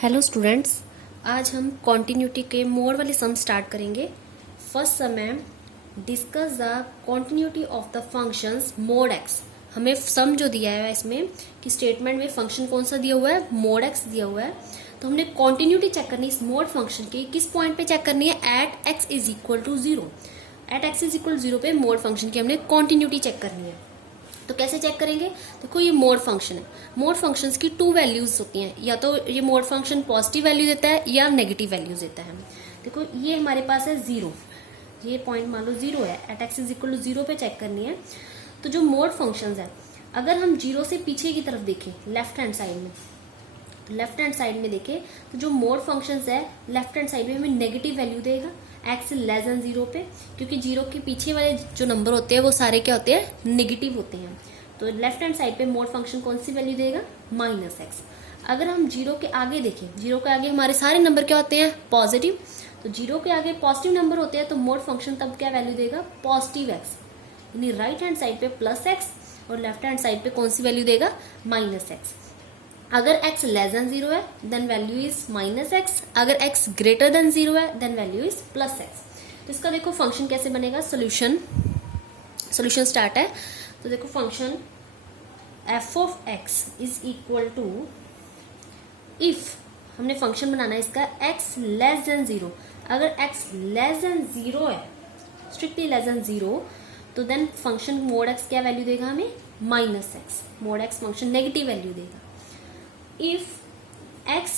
Hello students, आज हम continuity के मोड वाले सम स्टार्ट करेंगे। फर्स्ट सम है discuss the continuity of the functions mode x. हमें सम जो दिया है इसमें कि स्टेटमेंट में फंक्शन कौन सा दिया हुआ है, मोड एक्स दिया हुआ है। तो हमने कॉन्टिन्यूटी चेक करनी है इस मोड फंक्शन की। किस पॉइंट पे चेक करनी है? At x is equal to zero. At x is equal to zero पे मोड फंक्शन की हमने कॉन्टिन्यूटी चेक करनी है। तो कैसे चेक करेंगे? देखो, ये मोड फंक्शन है। मोड फंक्शंस की टू वैल्यूज होती हैं, या तो ये मोड फंक्शन पॉजिटिव वैल्यू देता है या नेगेटिव वैल्यूज देता है। देखो, ये हमारे पास है जीरो, ये पॉइंट मान लो जीरो है। At x is equal to zero पे चेक करनी है। तो जो मोड फंक्शंस है, अगर हम जीरो से पीछे की तरफ देखें लेफ्ट हैंड साइड में, तो लेफ्ट हैंड साइड में देखें तो जो मोड फंक्शंस है लेफ्ट हैंड साइड में हमें नेगेटिव वैल्यू देगा एक्स लेस देन जीरो पे, क्योंकि जीरो के पीछे वाले जो नंबर होते हैं वो सारे क्या होते हैं? नेगेटिव होते हैं। तो लेफ्ट हैंड साइड पे मोड फंक्शन कौन सी वैल्यू देगा? Minus x. अगर हम जीरो के आगे देखें, जीरो के आगे हमारे सारे नंबर क्या होते हैं? पॉजिटिव। तो जीरो के आगे पॉजिटिव नंबर होते हैं, तो मोड फंक्शन तब क्या वैल्यू देगा? Positive x. यानी राइट हैंड साइड पे प्लस एक्स और लेफ्ट हैंड साइड पे कौन सी वैल्यू देगा? Minus x. अगर x लेस देन जीरो है then value is minus x. अगर x ग्रेटर देन जीरो है then value is plus x. तो इसका देखो फंक्शन कैसे बनेगा। सोल्यूशन स्टार्ट है। तो देखो function f of x is equal to, if हमने फंक्शन बनाना है इसका x लेस देन जीरो। अगर x लेस देन जीरो है, स्ट्रिक्टली लेस देन जीरो, तो देन फंक्शन मोड x क्या वैल्यू देगा हमें? Minus x. Mod x function negative value देगा। If x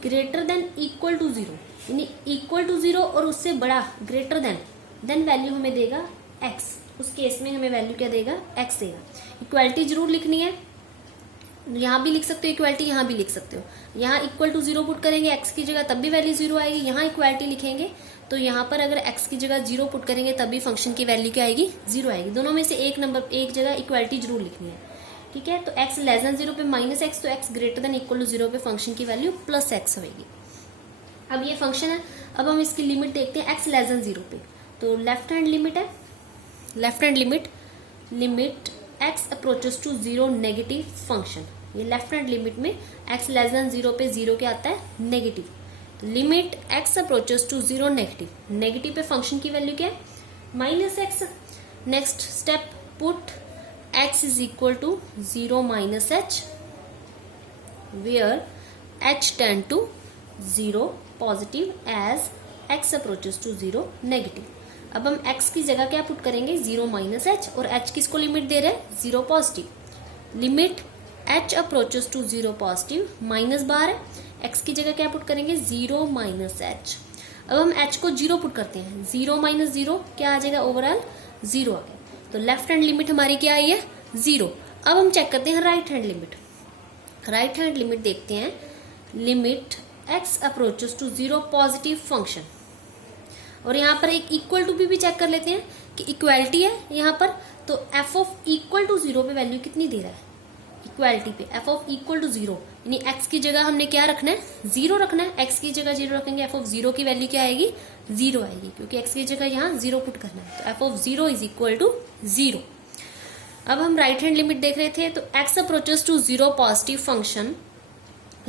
greater than equal to zero, यानी equal to zero और उससे बड़ा, ग्रेटर देन वैल्यू हमें देगा x। उस केस में हमें वैल्यू क्या देगा? x देगा। इक्वालिटी जरूर लिखनी है, यहां भी लिख सकते हो इक्वालिटी, यहां भी लिख सकते हो। यहाँ इक्वल टू जीरो पुट करेंगे x की जगह तब भी वैल्यू जीरो आएगी। यहाँ इक्वालिटी लिखेंगे तो यहाँ पर अगर x की जगह जीरो पुट करेंगे तब भी फंक्शन की वैल्यू क्या आएगी? जीरो आएगी। दोनों में से एक नंबर, एक जगह इक्वालिटी जरूर लिखनी है। ठीक है, तो x लेस देन जीरो पे माइनस एक्स, तो x greater than equal to zero पे फंक्शन की वैल्यू प्लस एक्स होगी। अब ये फंक्शन है, अब हम इसकी लिमिट देखते हैं x लेस देन जीरो पे। तो लेफ्ट हैंड लिमिट है, left hand limit x approaches to zero negative function. ये लेफ्ट हैंड लिमिट में x लेस देन जीरो पे जीरो क्या आता है? Negative. Limit x approaches to zero negative, negative पे फंक्शन की वैल्यू क्या है? Minus x. Next step, put x is equal to 0 minus h where h tend to 0 positive as x approaches to 0 negative। अब हम x की जगह क्या put करेंगे? 0 माइनस एच, और h किसको लिमिट दे रहे हैं? 0 positive. Limit h approaches to 0 positive, minus बार है, x की जगह क्या पुट करेंगे? 0 माइनस एच। अब हम h को 0 पुट करते हैं, 0 माइनस 0 क्या आ जाएगा? ओवरऑल 0 आ गया। तो लेफ्ट हैंड लिमिट हमारी क्या आई है? 0। अब हम चेक करते हैं right hand limit. Right hand limit देखते हैं, limit x approaches to 0 positive function. और यहाँ पर एक इक्वल टू भी चेक कर लेते हैं कि इक्वालिटी है यहाँ पर। तो f ऑफ इक्वल टू 0 पे वैल्यू कितनी दे रहा है? इक्वालिटी पे f ऑफ इक्वल टू 0, यानी x की जगह हमने क्या रखना है? 0 रखना है। x की जगह 0 रखेंगे, f ऑफ 0 की वैल्यू क्या आएगी? 0 आएगी, क्योंकि x की जगह यहाँ 0 पुट करना है। तो f of 0 is equal to 0। अब हम राइट हैंड लिमिट देख रहे थे, तो x approaches to 0 positive function,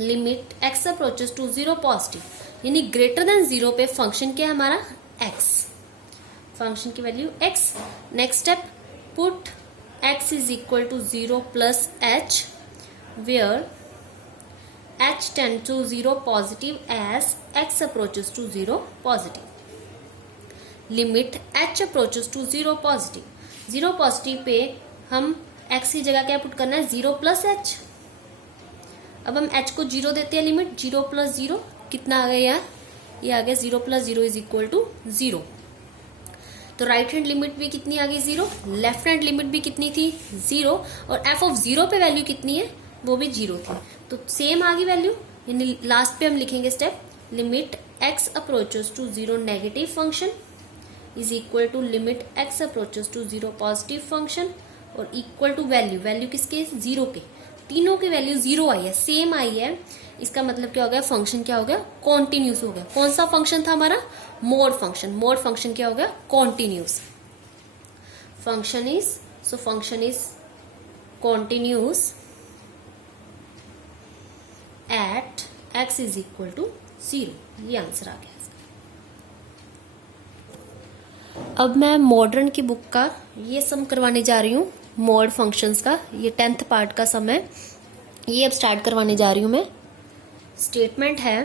limit x approaches to 0 positive, यानी ग्रेटर देन 0 पे फंक्शन क्या है हमारा? x। फंक्शन की value x। Next step, put x is equal to 0 plus h where h tend to 0 positive as x approaches to 0 positive. Limit h approaches to 0 positive, 0 positive पे हम x की जगह क्या put करना है? 0 plus H. अब हम h को 0 देते हैं, लिमिट 0 प्लस 0 कितना आ गया? ये आ गया 0 प्लस 0 इज इक्वल टू 0। तो राइट हैंड लिमिट भी कितनी आ गई? 0। लेफ्ट हैंड लिमिट भी कितनी थी? 0। और f ऑफ 0 पे वैल्यू कितनी है? वो भी 0 थी। तो सेम आ गई वैल्यू, यानी लास्ट पे हम लिखेंगे step, limit x approaches to 0 negative function is equal to limit x approaches to 0 positive function, और इक्वल टू वैल्यू किसके? 0 के। तीनों की वैल्यू 0 आई है, सेम आई है। इसका मतलब क्या हो गया? फंक्शन क्या हो गया? कॉन्टिन्यूस हो गया। कौन सा फंक्शन था हमारा? Mode function. मोड फंक्शन क्या हो गया? Continuous. Function is continuous at x is equal to 0। ये आंसर आ गया। अब मैं मॉडर्न की बुक का ये सम करवाने जा रही हूँ, मॉड फंक्शंस का। ये 10th पार्ट का सम है, ये अब स्टार्ट करवाने जा रही हूँ मैं। स्टेटमेंट है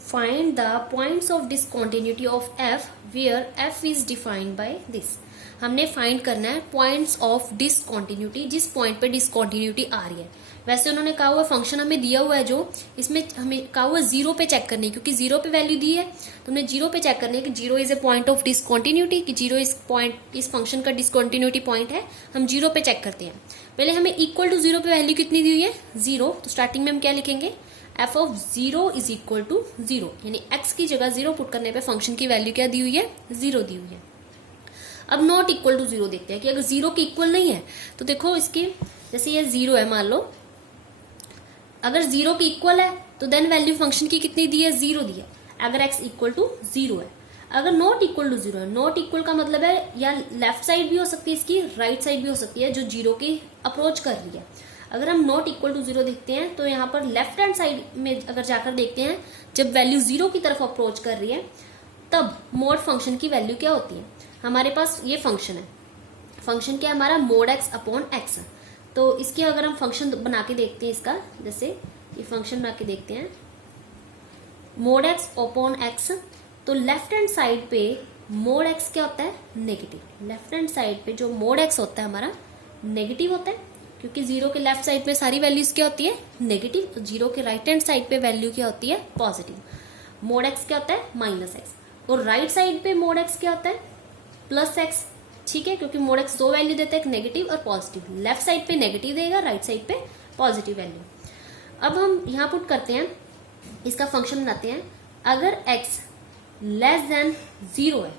find the points of discontinuity of f where f is defined by this. हमने फाइंड करना है पॉइंट्स ऑफ डिसकंटिन्यूटी, जिस पॉइंट पे डिसकंटिन्यूटी आ रही है। वैसे उन्होंने कहा हुआ फंक्शन हमें दिया हुआ है, जो इसमें हमें कहा हुआ 0 पे चेक करनी है, क्योंकि 0 पे वैल्यू दी है तो हमें 0 पे चेक करनी है कि 0 is a point of discontinuity, कि 0 इस पॉइंट, इस फंक्शन का डिसकंटिन्यूटी पॉइंट है। हम 0 पे चेक करते हैं। पहले हमें इक्वल टू 0 पे वैल्यू कितनी दी हुई है, 0। तो स्टार्टिंग में हम क्या लिखेंगे, f of 0 is equal to 0, यानी x की जगह 0 पुट करने पे फंक्शन की वैल्यू क्या दी हुई है, 0 दी हुई है। अब नॉट इक्वल टू 0 देखते हैं कि अगर 0 के इक्वल नहीं है तो देखो इसकी, जैसे ये 0 है मान लो, अगर 0 के इक्वल है तो देन वैल्यू फंक्शन की कितनी दी है, 0 दी है, अगर x इक्वल टू 0 है। अगर नॉट इक्वल टू 0 है, नॉट इक्वल का मतलब है या लेफ्ट साइड भी हो सकती है इसकी, राइट साइड भी हो सकती है जो 0 की अप्रोच कर रही है। अगर हम नॉट इक्वल टू 0 देखते हैं तो यहाँ पर लेफ्ट हैंड साइड में अगर जाकर देखते हैं, जब वैल्यू 0 की तरफ अप्रोच कर रही है तब मोड फंक्शन की वैल्यू क्या होती है। हमारे पास ये फंक्शन है, फंक्शन क्या है हमारा, मोड x अपॉन x। तो इसके अगर हम फंक्शन बना के देखते हैं इसका, जैसे ये फंक्शन बना के देखते हैं मोड x अपॉन x, तो लेफ्ट हैंड साइड पे मोड x क्या होता है, नेगेटिव। लेफ्ट हैंड साइड पे जो मोड x होता है हमारा नेगेटिव होता है, क्योंकि 0 के लेफ्ट साइड पे सारी वैल्यूज क्या होती है, नेगेटिव। तो 0 के राइट हैंड साइड पे वैल्यू क्या होती है, पॉजिटिव। मोड x क्या होता है, माइनस x। और राइट साइड पे मोड x क्या होता है, प्लस x। ठीक है, क्योंकि मोड x दो वैल्यू देता है, एक नेगेटिव और पॉजिटिव। लेफ्ट साइड पे नेगेटिव देगा, राइट साइड पे पॉजिटिव वैल्यू। अब हम यहाँ पुट करते हैं, इसका फंक्शन बनाते हैं। अगर x लेस देन 0 है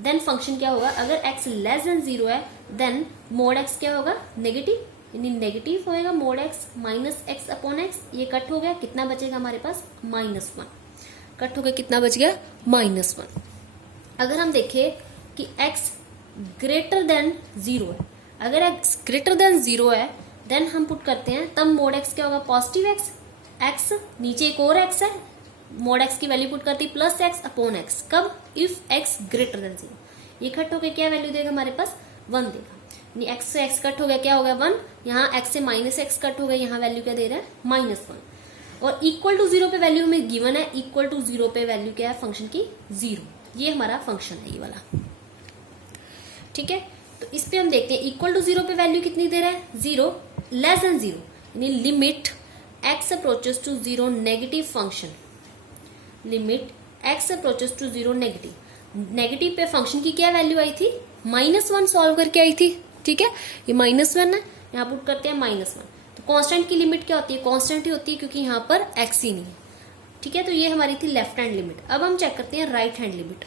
देन फंक्शन क्या होगा, अगर x लेस देन 0 है देन मोड x क्या होगा, नेगेटिव, यानी नेगेटिव होएगा mode x minus x upon x। ये कट हो गया, कितना बचेगा हमारे पास, -1। कट हो गया, कितना बच गया, -1। अगर हम देखें कि x ग्रेटर देन 0 है, अगर x ग्रेटर देन 0 है देन हम पुट करते हैं, तब मोड x क्या होगा, पॉजिटिव x नीचे एक और x है, मोड x की वैल्यू पुट करती प्लस x अपॉन x। कब, इफ x ग्रेटर देन 0। ये कट हो गया, क्या वैल्यू देगा हमारे पास, 1 देगा। यानी x से x कट हो गया, क्या हो गया, 1। यहाँ x से माइनस x कट हो गया, यहाँ वैल्यू क्या दे रहा है, -1। और इक्वल टू 0 पे वैल्यू में गिवन है, इक्वल टू 0 पे वैल्यू क्या है फंक्शन की, 0। ये हमारा फंक्शन है ये वाला। ठीक है, तो इस पे हम देखते हैं इक्वल टू 0 पे वैल्यू कितनी दे रहा है, 0। लेस देन 0 यानी limit x approaches to 0 negative function, limit x approaches to 0 negative. Negative पे फंक्शन की क्या वैल्यू आई थी, -1 सॉल्व करके आई थी। ठीक है, ये -1 है, यहाँ पुट करते हैं -1। तो कांस्टेंट की लिमिट क्या होती है, कांस्टेंट ही होती है, क्योंकि यहाँ पर x ही नहीं है। ठीक है, तो ये हमारी थी लेफ्ट हैंड लिमिट। अब हम चेक करते हैं राइट हैंड लिमिट।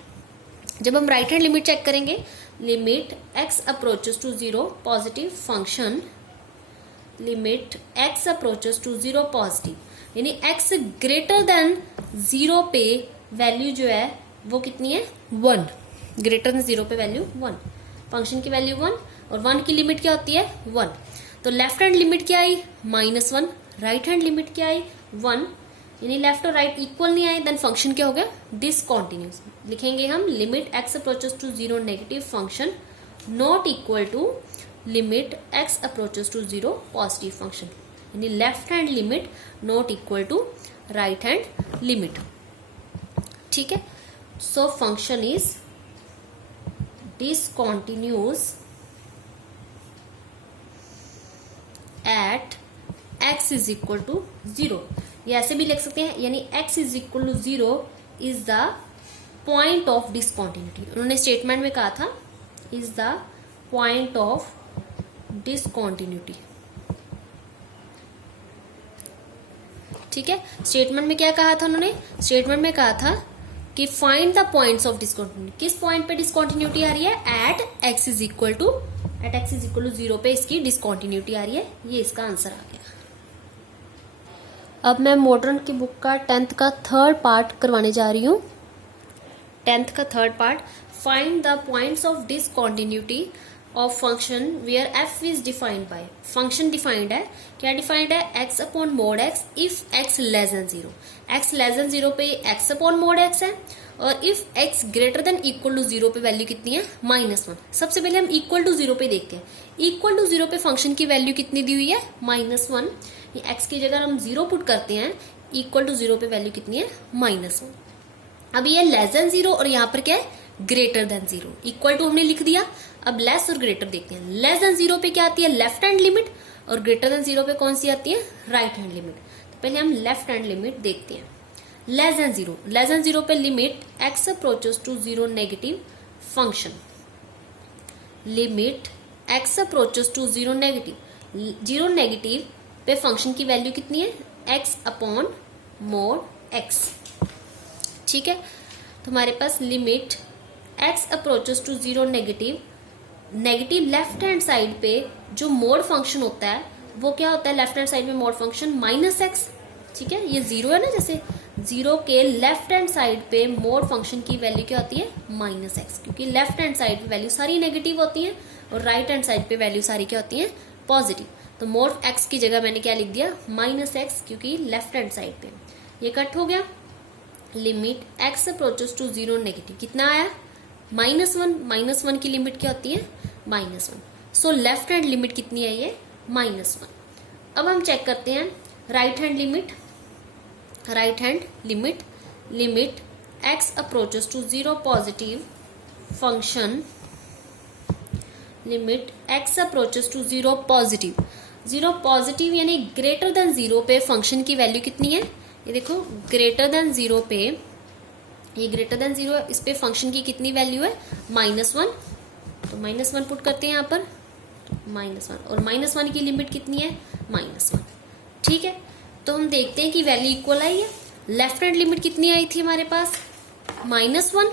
जब हम राइट हैंड लिमिट चेक करेंगे, limit x approaches to 0 positive function, limit x approaches to 0 positive, यानी x ग्रेटर देन 0 पे वैल्यू जो है वो कितनी है, 1। ग्रेटर देन 0 पे वैल्यू 1, फंक्शन की वैल्यू 1, और 1 की लिमिट क्या होती है, 1। तो लेफ्ट हैंड लिमिट क्या आई, -1। राइट हैंड लिमिट क्या आई, 1। यानी लेफ्ट और राइट इक्वल नहीं आए, देन फंक्शन क्या हो गया, डिसकंटिन्यूअस। लिखेंगे हम limit x approaches to 0 negative function not equal to limit x approaches to 0 positive function, यानी left hand limit not equal to right hand limit. ठीक है, so function is discontinuous at x is equal to 0। ये ऐसे भी लिख सकते हैं, यानी x is equal to 0 is the point of discontinuity. उन्होंने स्टेटमेंट में कहा था is the point of discontinuity. ठीक है, स्टेटमेंट में क्या कहा था उन्होंने, स्टेटमेंट में कहा था कि find the points of discontinuity. किस पॉइंट पे डिसकंटिन्यूटी आ रही है, at x is equal to 0 पे इसकी डिसकंटिन्यूटी आ रही है। ये इसका आंसर आ गया। अब मैं मॉडर्न की बुक का 10th का 3rd पार्ट करवाने जा रही हूँ। 10th का 3rd part, find the points of discontinuity of function where f is defined by, function defined है, क्या डिफाइंड है, x upon mod x if x less than zero, x less than zero पे x upon mod x है, और if x greater than equal to zero पे value कितनी है, -1। सबसे पहले हम इक्वल टू जीरो पे देखते हैं, इक्वल टू जीरो पे फंक्शन की वैल्यू कितनी दी हुई है, -1, एक्स की जगह हम जीरो पुट करते हैं, इक्वल टू जीरो पे वैल्यू कितनी है, -1। अब ये लेस देन जीरो और यहाँ पर क्या है, greater than zero, equal to हमने लिख दिया, अब लेस और ग्रेटर देखते हैं। लेस देन जीरो पे क्या आती है, लेफ्ट हैंड लिमिट, और ग्रेटर देन जीरो पे कौन सी आती है, राइट हैंड लिमिट। तो पहले हम लेफ्ट हैंड लिमिट देखते हैं। लेस देन जीरो पे limit x approaches to zero negative function, limit x approaches to zero negative पे फंक्शन की वैल्यू कितनी है, एक्स अपॉन मोड एक्स। ठीक है, तो हमारे पास limit x approaches to zero negative left hand side पे जो मोड फंक्शन होता है वो क्या होता है, लेफ्ट हैंड साइड में मोड फंक्शन -x। ठीक है, ये जीरो है ना, जैसे जीरो के लेफ्ट हैंड साइड पे मोड फंक्शन की वैल्यू क्या होती है, -x, क्योंकि लेफ्ट हैंड साइड पे वैल्यू सारी नेगेटिव होती है और राइट हैंड साइड पे वैल्यू सारी क्या होती है, पॉजिटिव। तो मोड x की जगह मैंने क्या लिख दिया, -x, क्योंकि लेफ्ट हैंड साइड पे। ये कट हो गया। Limit x approaches to zero negative कितना आया, -1 की लिमिट क्या होती है, -1। सो लेफ्ट हैंड लिमिट कितनी है, ये -1। अब हम चेक करते हैं right hand limit, limit x approaches to zero positive function, limit x approaches to zero positive यानी ग्रेटर देन जीरो पे फंक्शन की वैल्यू कितनी है, ये देखो ग्रेटर देन जीरो पे, ये ग्रेटर देन जीरो है, इस पे फंक्शन की कितनी वैल्यू है, -1। तो -1 पुट करते हैं यहाँ पर, -1, और -1 की लिमिट कितनी है, -1। ठीक है, तो हम देखते हैं कि वैल्यू इक्वल आई है। लेफ्ट हैंड लिमिट कितनी आई थी हमारे पास, -1,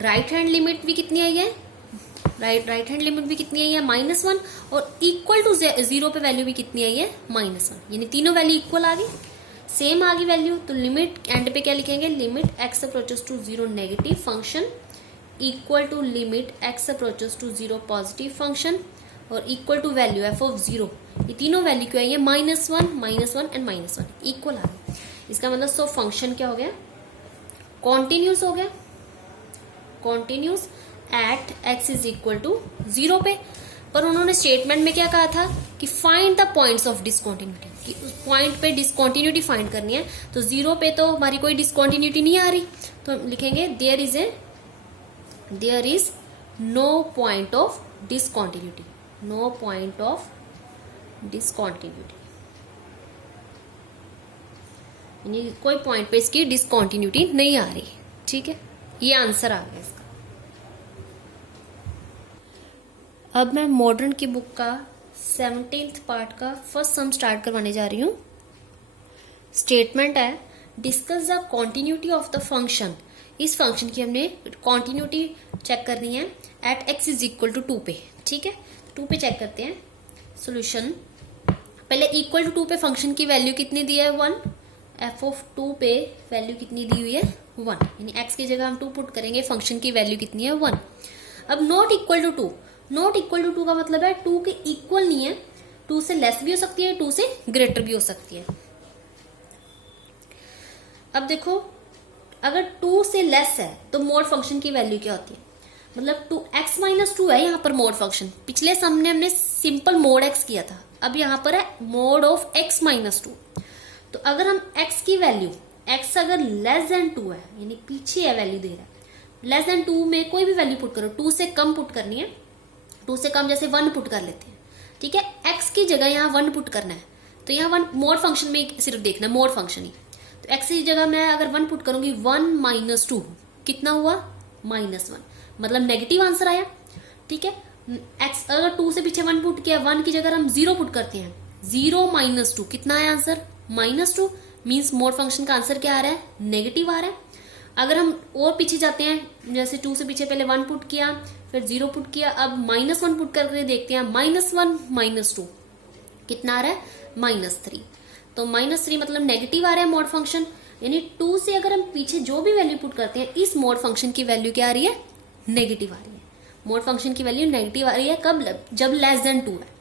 राइट हैंड लिमिट भी कितनी आई है, राइट हैंड लिमिट भी कितनी आई है, -1, और इक्वल टू जीरो पे वैल्यू भी कितनी आई है, -1, यानी तीनों वैल्यू इक्वल आ गई, सेम आ गई वैल्यू। तो लिमिट एंड पे क्या लिखेंगे, limit x approaches to zero negative function equal to limit x approaches to zero positive function, और equal to value f of zero, ये तीनों वैल्यू क्या आई है, -1 एंड -1 इक्वल आ गई। इसका मतलब सो फंक्शन क्या हो गया, कॉन्टिन्यूस हो गया, continuous at x is equal to zero पे। पर उन्होंने स्टेटमेंट में क्या कहा था कि find the points of discontinuity, कि उस पॉइंट पे डिसकॉन्टिन्यूटी फाइंड करनी है। तो जीरो पे तो हमारी कोई डिसकॉन्टिन्यूटी नहीं आ रही, तो हम लिखेंगे there is no point of discontinuity, no point of discontinuity, यानी कोई पॉइंट पे इसकी डिसकॉन्टिन्यूटी नहीं आ रही। ठीक है, ये आंसर आ गया इसका। अब मैं मॉडर्न की बुक का 17th पार्ट का फर्स्ट सम स्टार्ट करवाने जा रही हूँ। स्टेटमेंट है, discuss the continuity of the function. इस फंक्शन की हमने कॉन्टिन्यूटी चेक करनी है at x is equal to 2 पे। ठीक है, 2 पे चेक करते हैं सोल्यूशन। पहले इक्वल टू 2 पे फंक्शन की वैल्यू कितनी दी है, 1। एफ ऑफ 2 पे वैल्यू कितनी दी हुई है, 1, यानी x की जगह हम 2 पुट करेंगे, फंक्शन की वैल्यू कितनी है, 1। अब not equal to 2, not equal to 2 का मतलब है 2 के इक्वल नहीं है, 2 से लेस भी हो सकती है, 2 से ग्रेटर भी हो सकती है। अब देखो, अगर 2 से लेस है तो मोड फंक्शन की वैल्यू क्या होती है, मतलब 2x - 2 है यहाँ पर मोड फंक्शन। पिछले सम में हमने सिंपल मोड x किया था, अब यहाँ पर है मोड ऑफ x - 2। तो अगर हम x की वैल्यू, x अगर लेस देन 2 है, यानी पीछे है वैल्यू दे रहा है, लेस देन 2 में कोई भी वैल्यू पुट करो, 2 से कम पुट करनी है, 2 से कम जैसे 1 पुट कर लेते हैं। ठीक है, x की जगह यहाँ 1 पुट करना है, तो यहाँ 1 मोड फंक्शन में सिर्फ देखना, मोड फंक्शन ही। तो x की जगह मैं अगर 1 पुट करूंगी, 1 - 2 कितना हुआ, -1, मतलब नेगेटिव आंसर आया। ठीक है, x अगर 2 से पीछे 1 पुट किया, 1 की जगह हम 0 पुट करते हैं, 0 - 2 कितना आया आंसर, -2, मीन्स मोड फंक्शन का आंसर क्या आ रहा है, नेगेटिव आ रहा है। अगर हम और पीछे जाते हैं, जैसे 2 से पीछे पहले 1 पुट किया, फिर 0 पुट किया, अब -1 पुट करके देखते हैं, -1 - 2 कितना आ रहा है, -3। तो -3 मतलब नेगेटिव आ रहा है मोड फंक्शन, यानी 2 से अगर हम पीछे जो भी वैल्यू पुट करते हैं, इस मोड फंक्शन की वैल्यू क्या आ रही है, नेगेटिव आ रही है। मोड फंक्शन की वैल्यू नेगेटिव आ रही है कब, जब लेस देन 2 है।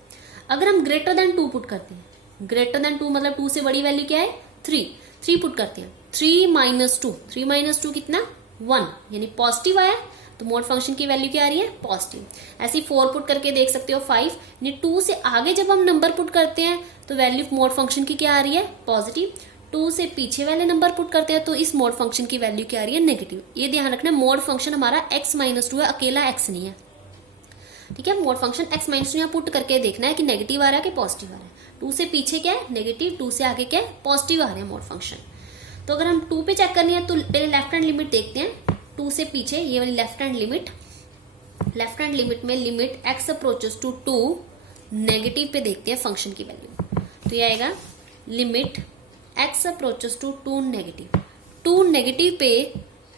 अगर हम ग्रेटर देन 2 पुट करते हैं, ग्रेटर देन 2 मतलब 2 से बड़ी वैल्यू क्या है 3 पुट करते हैं, 3 माइनस टू कितना 1, यानी पॉजिटिव आया तो मोड फंक्शन की वैल्यू क्या आ रही है पॉजिटिव। ऐसे 4 पुट करके देख सकते हो 5, यानी 2 से आगे जब हम नंबर पुट करते हैं तो वैल्यू मोड फंक्शन की क्या आ रही है पॉजिटिव, 2 से पीछे वाले नंबर पुट करते हैं तो इस मोड फंक्शन की वैल्यू क्या आ रही है नेगेटिव। ये ध्यान रखना मोड फंक्शन हमारा x माइनस 2 है, अकेला x नहीं है, ठीक है। मोड फंक्शन x माइनस 2 यहाँ पुट करके देखना है कि नेगेटिव आ रहा है कि पॉजिटिव आ रहा है। 2 से पीछे क्या है नेगेटिव, 2 से आगे क्या है पॉजिटिव आ रहा है मोड फंक्शन। तो अगर हम 2 पे चेक करनी है तो पहले लेफ्ट हैंड लिमिट देखते हैं, 2 से पीछे ये वाली लेफ्ट हैंड लिमिट में limit x approaches to 2 negative पे देखते हैं फंक्शन की वैल्यू। तो ये आएगा limit x approaches to 2 negative, 2 negative पे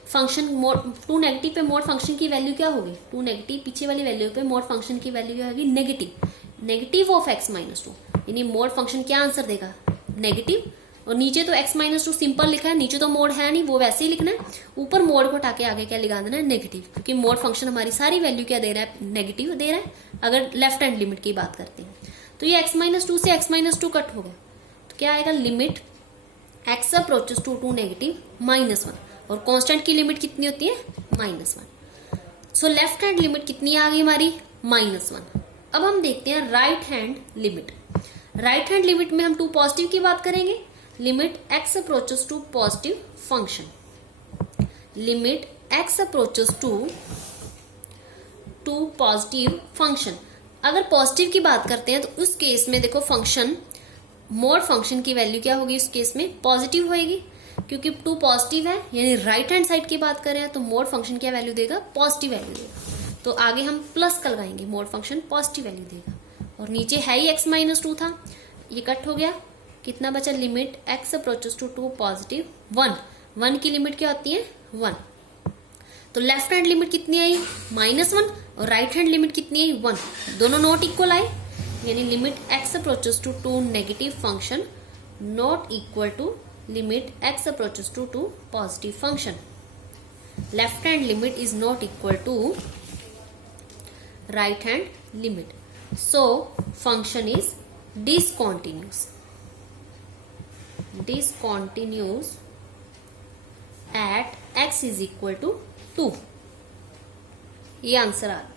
फंक्शन मोड, 2 नेगेटिव पे मोड फंक्शन की वैल्यू क्या होगी, 2 नेगेटिव पीछे वाली वैल्यू पे मोड फंक्शन की वैल्यू क्या होगी नेगेटिव ऑफ x माइनस 2, यानी मोड फंक्शन क्या आंसर देगा नेगेटिव। और नीचे तो x माइनस 2 सिंपल लिखा है, नीचे तो मोड है नहीं, वो वैसे ही लिखना है, ऊपर मोड को हटा के आगे क्या लगा देना है नेगेटिव, क्योंकि मोड फंक्शन हमारी सारी वैल्यू क्या दे रहा है नेगेटिव दे रहा है अगर लेफ्ट हैंड लिमिट की बात करते हैं। तो ये x माइनस 2 से x माइनस 2 कट हो गया, तो क्या आएगा limit x approaches to 2 negative -1, और कांस्टेंट की लिमिट कितनी होती है -1। सो लेफ्ट हैंड लिमिट कितनी आ गई हमारी -1। अब हम देखते हैं right hand limit. Right hand limit में हम 2 पॉजिटिव की बात करेंगे, limit x approaches to positive function, limit x approaches to positive function. अगर पॉजिटिव की बात करते हैं तो उस केस में देखो फंक्शन मोड फंक्शन की वैल्यू क्या होगी, उस केस में पॉजिटिव होएगी, क्योंकि 2 पॉजिटिव है, यानी राइट हैंड साइड की बात करें तो मोड फंक्शन क्या वैल्यू देगा पॉजिटिव वैल्यू देगा। तो आगे हम प्लस का लगाएंगे, मोड फंक्शन पॉजिटिव वैल्यू देगा, और नीचे है ही x माइनस 2 था, ये कट हो गया, कितना बचा limit x approaches to 2 positive 1 की लिमिट क्या होती है 1। तो लेफ्ट हैंड लिमिट कितनी आई -1 और राइट हैंड लिमिट कितनी आई 1, दोनों नॉट इक्वल आए, यानी limit x approaches to 2 negative function not equal to limit x approaches to 2 positive function. Left hand limit is not equal to right hand limit, so function is discontinuous at x is equal to 2। ये answer आ रहा।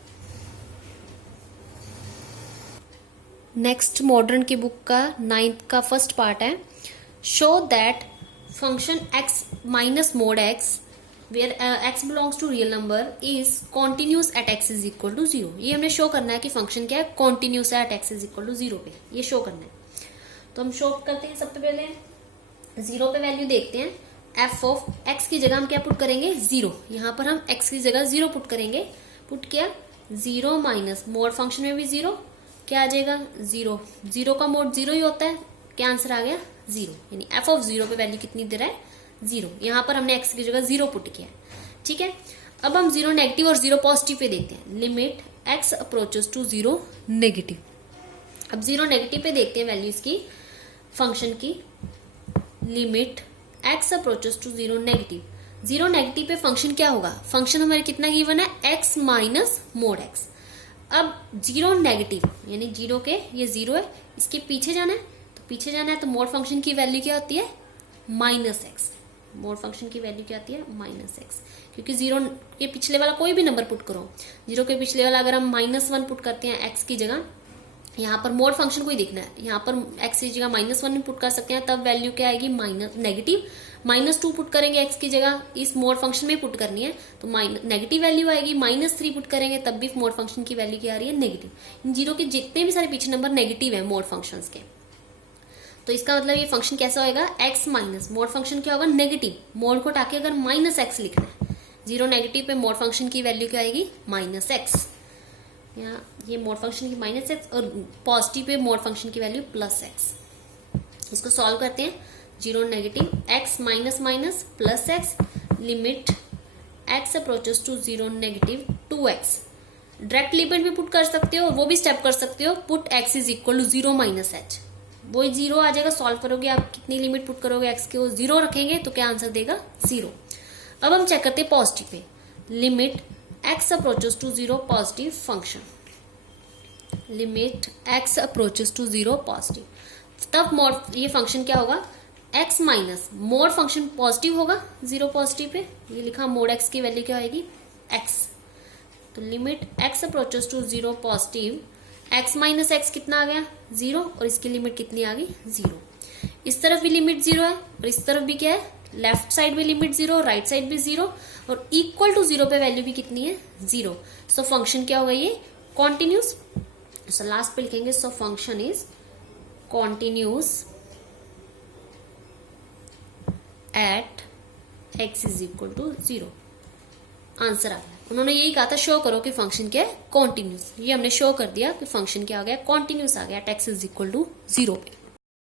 Next modern की book का 9th का first part है, show that function x minus mod x where x belongs to real number is continuous at x is equal to 0। ये हमने show करना है कि फंक्शन क्या है कॉन्टिन्यूस है at x is equal to 0 पे, ये शो करना है। तो हम शो करते हैं, सबसे पहले 0 पे वैल्यू देखते हैं, f ऑफ x की जगह हम क्या पुट करेंगे 0, यहाँ पर हम x की जगह 0 पुट करेंगे, पुट किया 0 माइनस मोड फंक्शन में भी 0 क्या आ जाएगा 0 का मोड 0 ही होता है, क्या आंसर आ गया 0, यानी f ऑफ 0 पे वैल्यू कितनी दे रहा है 0, यहाँ पर हमने x की जगह 0 पुट किया है, ठीक है। अब हम 0 नेगेटिव और 0 पॉजिटिव पे देखते हैं, limit x approaches to 0 negative. अब 0 नेगेटिव पे देखते हैं वैल्यू इसकी फंक्शन की, limit x approaches to 0 negative. 0 negative पे फंक्शन क्या होगा, फंक्शन हमारे कितना गिवन है x माइनस मोड x। अब 0 नेगेटिव यानी 0 के ये 0 है, इसके पीछे जाना है, तो पीछे जाना है तो मोड फंक्शन की वैल्यू क्या होती है -x, मोड फंक्शन की वैल्यू क्या आती है -x, क्योंकि 0 के पिछले वाला कोई भी नंबर पुट करो, 0 के पिछले वाला अगर हम -1 पुट करते हैं x की जगह, यहाँ पर मोड फंक्शन को ही देखना है, यहाँ पर x की जगह -1 पुट कर सकते हैं, तब वैल्यू क्या आएगी नेगेटिव, -2 पुट करेंगे x की जगह, इस मोड फंक्शन में पुट करनी है तो नेगेटिव वैल्यू आएगी, -3 पुट करेंगे तब भी मोड फंक्शन की वैल्यू क्या आ रही है नेगेटिव। इन 0 के जितने भी सारे पीछे नंबर नेगेटिव है मोड फंक्शंस के, तो इसका मतलब ये फंक्शन कैसा होगा x माइनस मोड फंक्शन क्या होगा नेगेटिव, मोड को हटाके अगर -x लिखना है, 0 नेगेटिव पे मोड फंक्शन की वैल्यू क्या आएगी -x, यहाँ ये मोड फंक्शन की -x और पॉजिटिव पे मोड फंक्शन की वैल्यू +x। इसको सॉल्व करते हैं, 0 negative x minus minus +x, limit x approaches to 0 negative 2x। Direct limit भी पुट कर सकते हो, वो भी स्टेप कर सकते हो, put x is equal to 0 minus h, वो 0 आ जाएगा। सॉल्व करोगे आप कितनी लिमिट पुट करोगे x के, वो 0 रखेंगे तो क्या आंसर देगा 0। अब हम चेक करते हैं पॉजिटिव पे, limit x approaches to zero positive function, limit x approaches to zero positive, तब मोड ये फंक्शन क्या होगा, x minus mod function positive होगा जीरो पॉजिटिव पे, ये लिखा मोड x की वैल्यू क्या आएगी x, तो limit x approaches to zero positive, x minus x कितना आ गया जीरो, और इसकी लिमिट कितनी आ गई जीरो। इस तरफ भी लिमिट जीरो है और इस तरफ भी क्या है, लेफ्ट साइड में लिमिट जीरो, राइट साइड भी जीरो, और इक्वल टू जीरो पे वैल्यू भी कितनी है जीरो। सो फंक्शन क्या होगा ये कॉन्टिन्यूस, सो लास्ट पे लिखेंगे so function is continuous at x is equal to zero. Answer आ गया, उन्होंने यही कहा था शो करो कि फंक्शन क्या है कॉन्टिन्यूस, ये हमने शो कर दिया कि फंक्शन क्या आ गया कॉन्टिन्यूस आ गया at x is equal to zero पे।